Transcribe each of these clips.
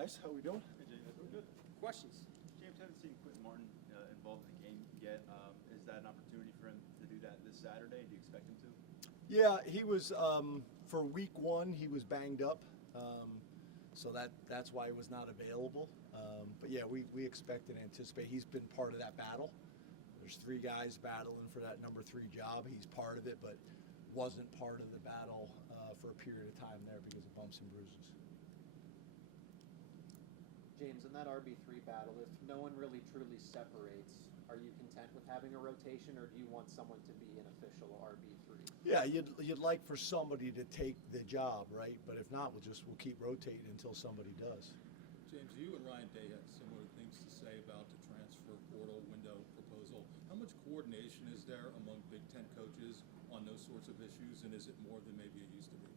guys. How we doing? Hey, James. Doing good. Questions? James, haven't seen Quentin Martin involved in the game yet. Is that an opportunity for him to do that this Saturday? Do you expect him to? Yeah, he was for week one. He was banged up, so that's why he was not available. But yeah, we expect and anticipate. He's been part of that battle. There's 3 guys battling for that number 3 job. He's part of it, but wasn't part of the battle for a period of time there because of bumps and bruises. James, in that RB3 battle, if no one really truly separates, are you content with having a rotation, or do you want someone to be an official RB3? Yeah, you'd like for somebody to take the job, right? But if not, we'll keep rotating until somebody does. James, you and Ryan Day had similar things to say about the transfer portal window proposal. How much coordination is there among Big Ten coaches on those sorts of issues, and is it more than maybe it used to be?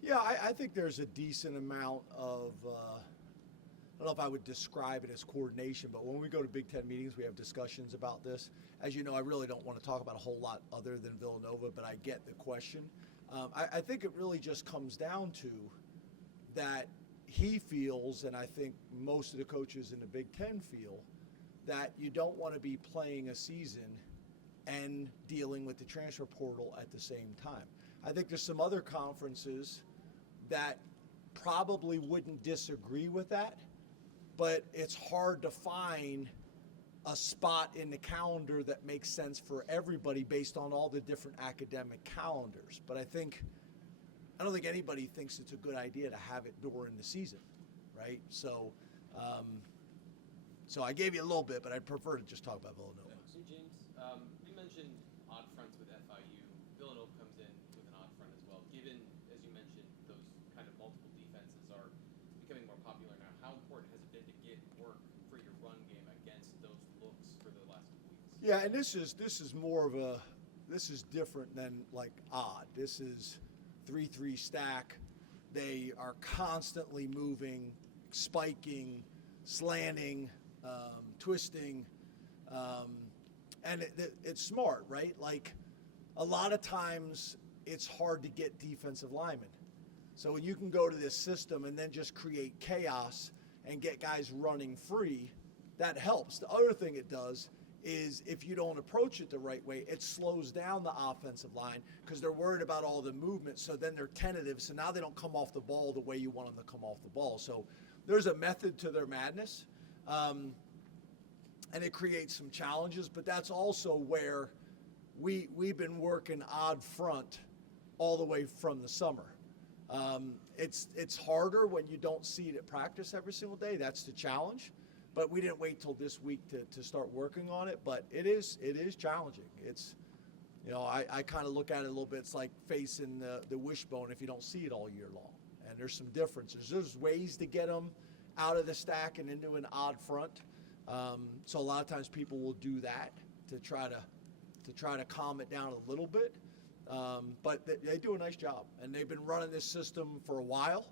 Yeah, I think there's a decent amount of, I don't know if I would describe it as coordination, but when we go to Big Ten meetings, we have discussions about this. As you know, I really don't want to talk about a whole lot other than Villanova, but I get the question. I think it really just comes down to that he feels, and I think most of the coaches in the Big Ten feel, that you don't want to be playing a season and dealing with the transfer portal at the same time. I think there's some other conferences that probably wouldn't disagree with that, but it's hard to find a spot in the calendar that makes sense for everybody based on all the different academic calendars. But I don't think anybody thinks it's a good idea to have it during the season, right? So I gave you a little bit, but I'd prefer to just talk about Villanova. Hey, James, you mentioned odd fronts with FIU. Villanova comes in with an odd front as well. Given, as you mentioned, those kind of multiple defenses are becoming more popular now, how important has it been to get work for your run game against those looks for the last 2 weeks? Yeah, and this is more of this is different than like odd. This is 3-3 stack. They are constantly moving, spiking, slanting, twisting, and it's smart, right? Like a lot of times it's hard to get defensive linemen. So when you can go to this system and then just create chaos and get guys running free, that helps. The other thing it does is if you don't approach it the right way, it slows down the offensive line because they're worried about all the movement, so then they're tentative, so now they don't come off the ball the way you want them to come off the ball. So there's a method to their madness, and it creates some challenges, but that's also where we've been working odd front all the way from the summer. It's harder when you don't see it at practice every single day. That's the challenge. But we didn't wait till this week to start working on it. But it is challenging. It's, I kind of look at it a little bit. It's like facing the wishbone if you don't see it all year long. And there's some differences. There's ways to get them out of the stack and into an odd front. So a lot of times people will do that to try to calm it down a little bit. But they do a nice job, and they've been running this system for a while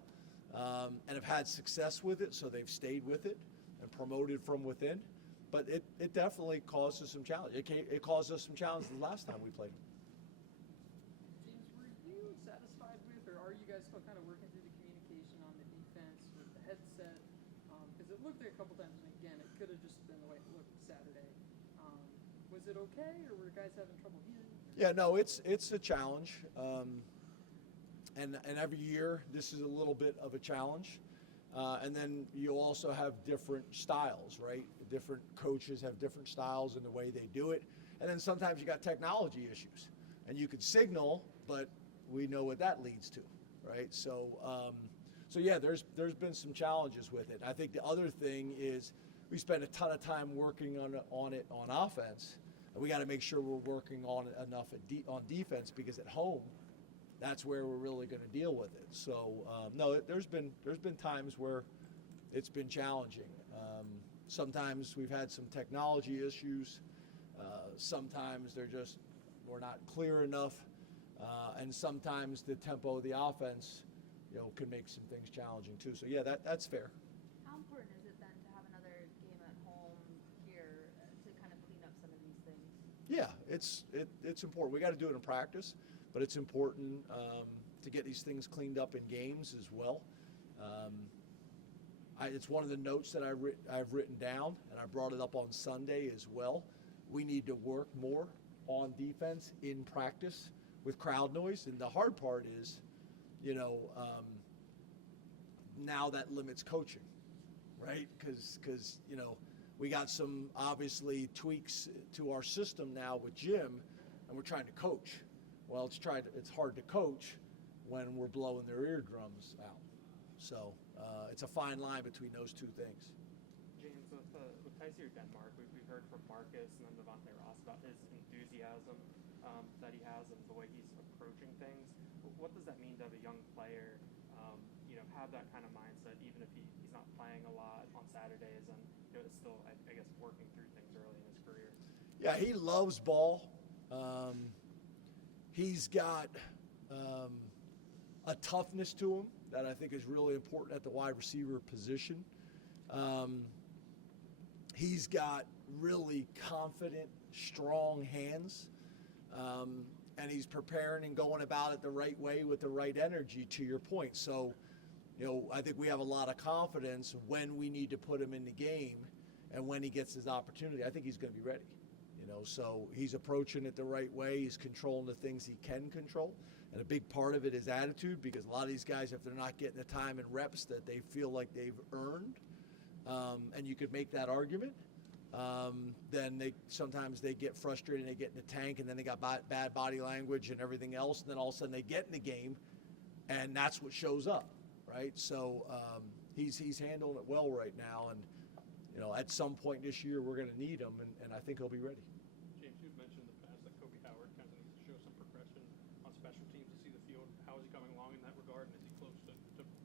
and have had success with it. So they've stayed with it and promoted from within, but it definitely causes some challenge. It caused us some challenges the last time we played them. James, were you satisfied with, or are you guys still kind of working through the communication on the defense with the headset? Because it looked like a couple times, and again, it could have just been the way it looked Saturday. Was it okay, or were guys having trouble hearing? Yeah, no, it's a challenge, and every year this is a little bit of a challenge. And then you also have different styles, right? Different coaches have different styles in the way they do it. And then sometimes you got technology issues. And you could signal, but we know what that leads to, right? So yeah, there's been some challenges with it. I think the other thing is we spend a ton of time working on it on offense. And we got to make sure we're working on it enough on defense, because at home, that's where we're really going to deal with it. So no, there's been times where it's been challenging. Sometimes we've had some technology issues. Sometimes we're not clear enough, and sometimes the tempo of the offense, can make some things challenging too. So yeah, that's fair. How important is it then to have another game at home here to kind of clean up some of these things? Yeah, it's important. We got to do it in practice, but it's important to get these things cleaned up in games as well. It's one of the notes that I've written down, and I brought it up on Sunday as well. We need to work more on defense in practice with crowd noise. And the hard part is, now that limits coaching, right? Because we got some obviously tweaks to our system now with Jim, and we're trying to coach. Well, it's hard to coach when we're blowing their eardrums out. So it's a fine line between those two things. James, with Tyseer Denmark, we've heard from Marcus and then Devontae Ross about his enthusiasm that he has and the way he's approaching things. What does that mean to have a young player, have that kind of mindset, even if he's not playing a lot on Saturdays and is still, I guess, working through things early in his career? Yeah, he loves ball. He's got a toughness to him that I think is really important at the wide receiver position. He's got really confident, strong hands, and he's preparing and going about it the right way with the right energy, to your point. So, I think we have a lot of confidence when we need to put him in the game and when he gets his opportunity. I think he's going to be ready. So he's approaching it the right way. He's controlling the things he can control. And a big part of it is attitude, because a lot of these guys, if they're not getting the time and reps that they feel like they've earned, and you could make that argument, then sometimes they get frustrated and they get in the tank, and then they got bad body language and everything else, and then all of a sudden they get in the game, and that's what shows up, right? So he's handling it well right now, and at some point this year we're going to need him, and I think he'll be ready. James, you've mentioned in the past that Kobe Howard kind of needs to show some progression on special teams to see the field. How is he coming along in that regard, and is he close to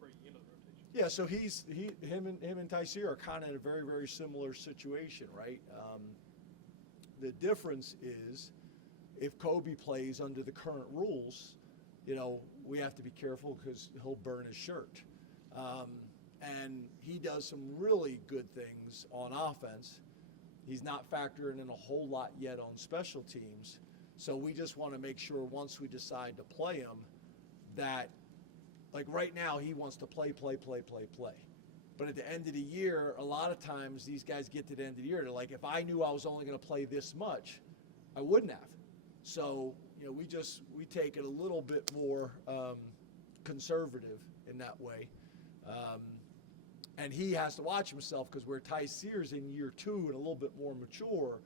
breaking into the rotation? Yeah, so him and Tyseer are kind of in a very, very similar situation, right? The difference is if Kobe plays under the current rules, we have to be careful because he'll burn his shirt. And he does some really good things on offense. He's not factoring in a whole lot yet on special teams. So we just want to make sure once we decide to play him that, like right now, he wants to play. But at the end of the year, a lot of times these guys get to the end of the year, they're like, if I knew I was only going to play this much, I wouldn't have. So, we take it a little bit more conservative in that way. And he has to watch himself, because where Tyseer's in year 2 and a little bit more mature,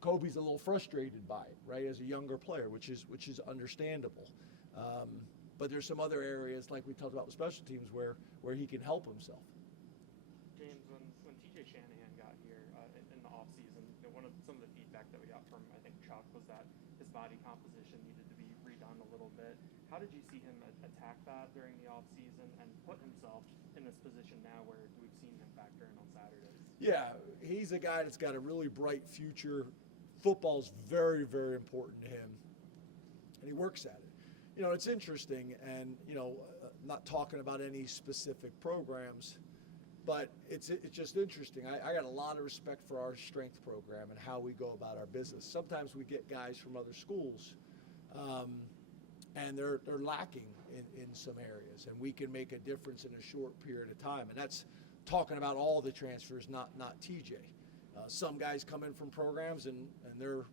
Kobe's a little frustrated by it, right, as a younger player, which is understandable. But there's some other areas, like we talked about with special teams, where he can help himself. James, when TJ Shanahan got here in the offseason, some of the feedback that we got from, I think, Chuck was that his body composition needed to be redone a little bit. How did you see him attack that during the offseason and put himself in this position now where we've seen him factor in on Saturdays? Yeah, he's a guy that's got a really bright future. Football's very, very important to him, and he works at it. It's interesting, and, not talking about any specific programs, but it's just interesting. I got a lot of respect for our strength program and how we go about our business. Sometimes we get guys from other schools, and they're lacking in some areas, and we can make a difference in a short period of time. And that's talking about all the transfers, not TJ. Some guys come in from programs and they're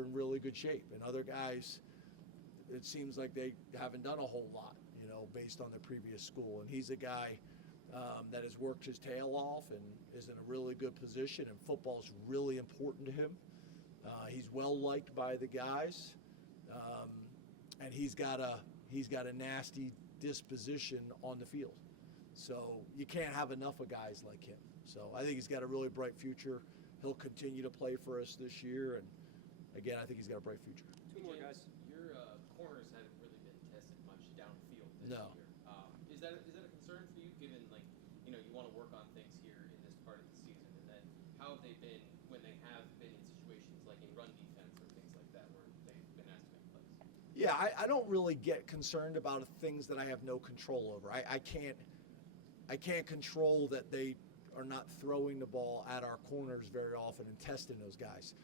in really good shape, and other guys, it seems like they haven't done a whole lot, based on their previous school. And he's a guy that has worked his tail off and is in a really good position, and football's really important to him. He's well liked by the guys, and he's got a nasty disposition on the field. So you can't have enough of guys like him. So I think he's got a really bright future. He'll continue to play for us this year, and again, I think he's got a bright future. Two more guys. Your corners haven't really been tested much downfield this No. year. Is that a concern for you, given you want to work on things here in this part of the season, and then how have they been when they have been in situations like in run defense or things like that where they've been asked to make plays? Yeah, I don't really get concerned about things that I have no control over. I can't control that they are not throwing the ball at our corners very often and testing those guys.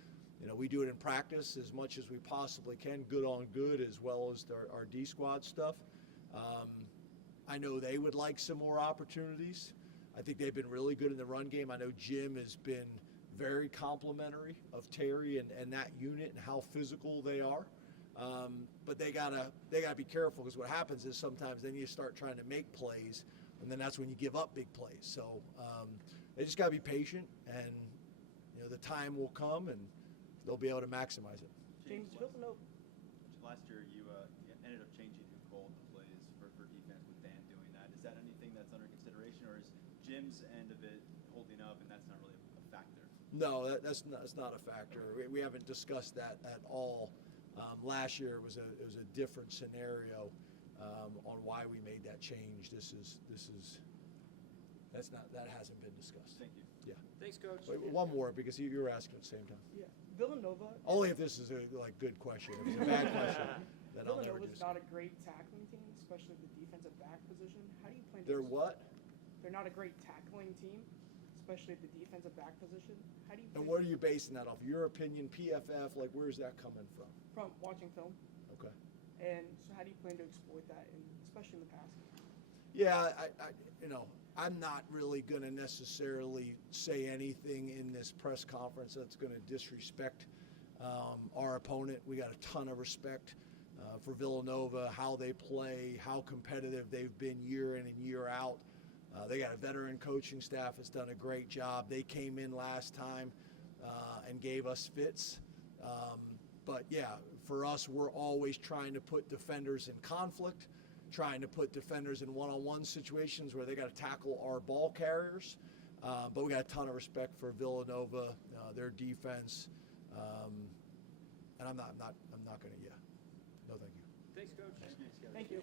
We do it in practice as much as we possibly can, good on good, as well as our D squad stuff. I know they would like some more opportunities. I think they've been really good in the run game. I know Jim has been very complimentary of Terry and that unit and how physical they are. But they gotta be careful, because what happens is sometimes then you start trying to make plays, and then that's when you give up big plays. So they just gotta be patient, and the time will come, and they'll be able to maximize it. James Villanova. Last year, you ended up changing who called the plays for defense with Dan doing that. Is that anything that's under consideration, or is Jim's end of it holding up, and that's not really a factor? No, that's not a factor. We haven't discussed that at all. Last year it was a different scenario on why we made that change. That hasn't been discussed. Thank you. Yeah. Thanks, Coach. Wait, one more, because you were asking at the same time. Yeah, Villanova. Only if this is a good question. If it's a bad question, then I'll never do Villanova's so. not a great tackling team, especially at the defensive back position. How do you plan to? They're what? They're not a great tackling team, especially at the defensive back position. How do you? And plan what are you basing that off? Your opinion, PFF? Like, where's that coming from? from watching film? Okay. And so, how do you plan to exploit that, especially in the past? Yeah, I'm not really going to necessarily say anything in this press conference that's going to disrespect our opponent. We got a ton of respect for Villanova, how they play, how competitive they've been year in and year out. They got a veteran coaching staff that's done a great job. They came in last time and gave us fits. But yeah, for us, we're always trying to put defenders in conflict, trying to put defenders in one-on-one situations where they got to tackle our ball carriers. But we got a ton of respect for Villanova, their defense, and I'm not going to. Yeah, no, thank you. Thanks, Coach. Thank you. Thank you.